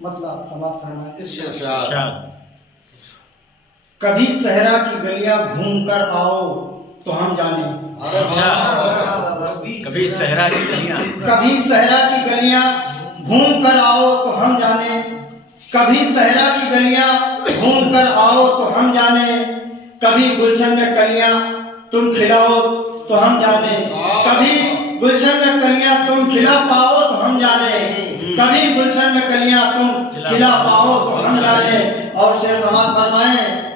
مطلب سماعت فرمائیں۔ ارشاد۔ کبھی صحرا کی گلیاں گھوم کر آؤ تو ہم جانیں، کبھی صحرا کی گلیاں، کبھی صحرا کی گلیاں گھوم کر آؤ تو ہم جانیں، کبھی صحرا کی گلیاں گھوم کر آؤ تو ہم جانیں، کبھی گلشن میں کلیاں تم کھلاؤ تو ہم جانیں، کبھی گلشن میں کلیاں تم کھلا پاؤ تو ہم جانیں، کبھی گلشن میں کلیاں تم کھلا پاؤ تو ہم جانیں۔ اور شعر سماعت فرمائیں۔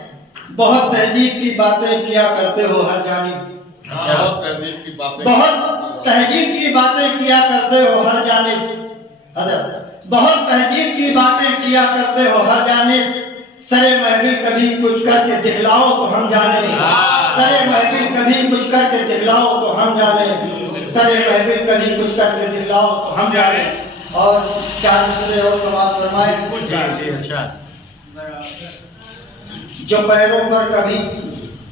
بہت تہذیب کی باتیں کیا کرتے ہو ہر جانب، بہت تہذیب کی باتیں، بہت تہذیب کی باتیں کیا کرتے ہو ہر جانب، حضرت بہت تہذیب کی باتیں کیا کرتے ہو ہر جانب، سرے محفل کبھی کچھ کر کے دکھلاؤ تو ہم جانیں، سرے محفل کبھی کچھ کر کے دکھلاؤ تو ہم جانیں، سرے محفل کبھی کچھ کر کے دکھلاؤ تو ہم جانیں۔ اور چار مصرے اور سماعت فرمائیں۔ ارشاد۔ جو پیروں پر کبھی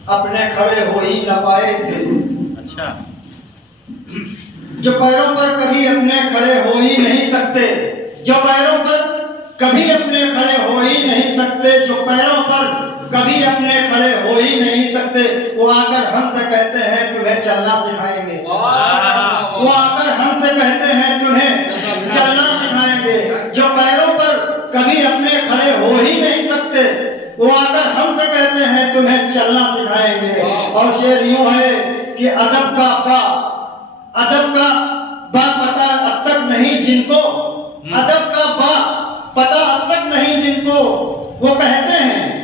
اپنے کھڑے ہو ہی نہ پائے تھے، اچھا، جو پیروں پر کبھی اپنے کھڑے ہو ہی نہیں سکتے، جو پیروں پر کبھی اپنے کھڑے ہو ہی نہیں سکتے، جو پیروں پر کبھی اپنے کھڑے ہو ہی نہیں سکتے، وہ آ کر ہم سے کہتے ہیں تمہیں چلنا سکھائیں گے، وہ آ کر ہم سے کہتے ہیں تمہیں چلنا سکھائیں گے، جو پیروں پر کبھی اپنے کھڑے ہو ہی نہیں سکتے، وہ آ کر ہم سے کہتے ہیں تمہیں چلنا سکھائیں گے۔ اور شعر یوں ہے کہ ادب کا با پتہ اب تک نہیں جن کو، ادب کا با پتہ اب تک نہیں جن کو، وہ کہتے ہیں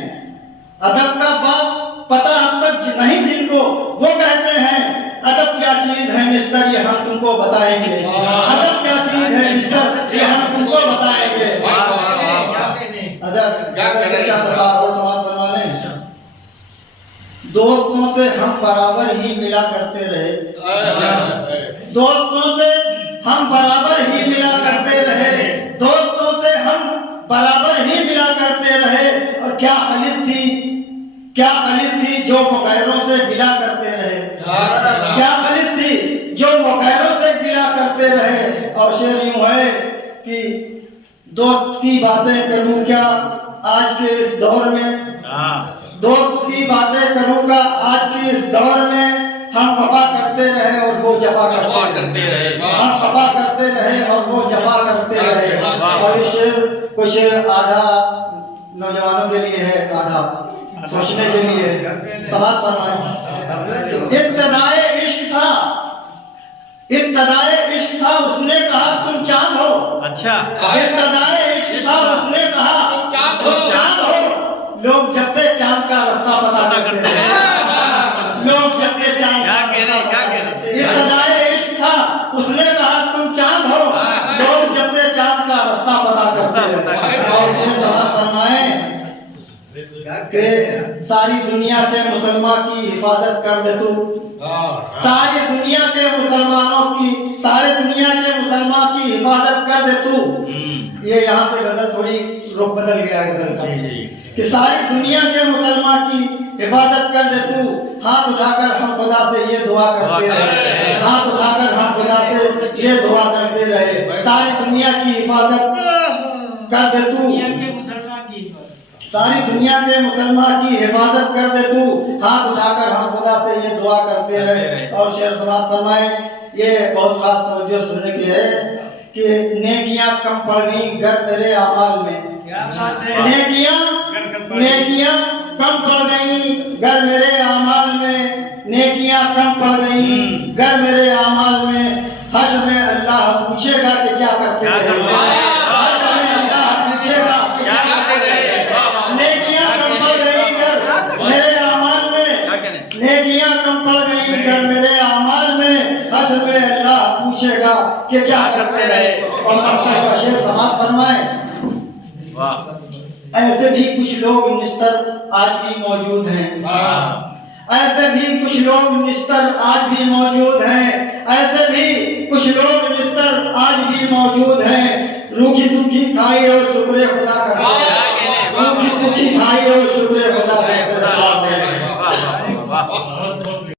ادب کا با پتہ اب تک نہیں جن کو، وہ کہتے ہیں ادب کیا چیز ہے مسٹر یہ ہم تم کو بتائیں گے، ادب کیا چیز ہے مسٹر یہ ہم تم کو بتائیں گے۔ اور سماعت فرما لیں۔ دوستوں سے ہم برابر ہی ملا کرتے رہے، دوستوں سے ہم برابر ہی ملا کرتے رہے، دوستوں سے ہم برابر ہی ملا کرتے رہے، اور کیا خلص تھی جو غیروں سے گلا کرتے رہے، کیا خلص تھی جو غیروں سے گلا کرتے رہے۔ اور شعر یوں ہے کہ دوست کی باتیں کروں کیا آج کے اس دور میں، دوست کی باتیں کروں گا آج کے اس دور میں، ہم وفا کرتے رہے اور وہ جفا کرتے رہے، ہم وفا کرتے رہے اور وہ جفا کرتے رہے۔ اور یہ شعر کچھ آدھا نوجوانوں کے لیے ہے، آدھا سوچنے کے لیے ہے۔ سماعت فرمائیں۔ ابتدائے عشق تھا اس نے کہا تم چاند ہو، اچھا، ابتدائے عشق تھا اس نے کہا تم چاند ہو، لوگ جب سے چاند کا راستہ پتا کرتے ہیں، لوگ جب سے چاند کیا کہہ رہے، ابتدائے عشق تھا اس نے کہا تم چاند ہو، لوگ جب سے چاند کا راستہ پتا کرتے ہیں۔ اور شعر سماعت فرمائیں کہ ساری دنیا کے مسلمان کی حفاظت کر دے تو، ساری دنیا کے مسلمانوں کی، ساری دنیا کے مسلمان کی حفاظت کر دے تو۔ یہ یہاں سے غزل تھوڑی رخ بدل گیا ہے غزل کا، کہ ساری دنیا کے مسلمان کی حفاظت کر دے تو، ہاتھ اٹھا کر ہم خدا سے یہ دعا کرتے رہے، ہاتھ اٹھا کر ہم خدا سے یہ دعا کرتے رہے، ساری دنیا کی حفاظت کر دے تو، ساری دنیا کے مسلمان کی حفاظت کر دے تو، ہاتھ اٹھا کر ہم خدا سے یہ دعا کرتے رہے۔ اور شعر سماعت فرمائیں۔ یہ بہت خاص توجہ سننے کی ہے کہ نیکیاں کم پڑ گئیں گر میرے اعمال میں، نیکیاں کم پڑ گئیں گر میرے اعمال میں، نیکیاں کم پڑ گئیں گر میرے اعمال میں، حشر میں اللہ پوچھے گا کہ کیا کرتے رہے، حشر میں اللہ پوچھے گا کہ کیا کرتے رہے۔ نیکیاں کم پڑ گئیں گر میرے اعمال میں، نیکیاں کم پڑ گئیں گر میرے اعمال میں، حشر میں اللہ پوچھے گا کہ کیا کرتے رہے۔ اور مکہ کا شعر سماعت فرمائیں۔ ایسے بھی کچھ لوگ نشتر آج بھی موجود ہیں، ایسے بھی کچھ لوگ نشتر آج بھی موجود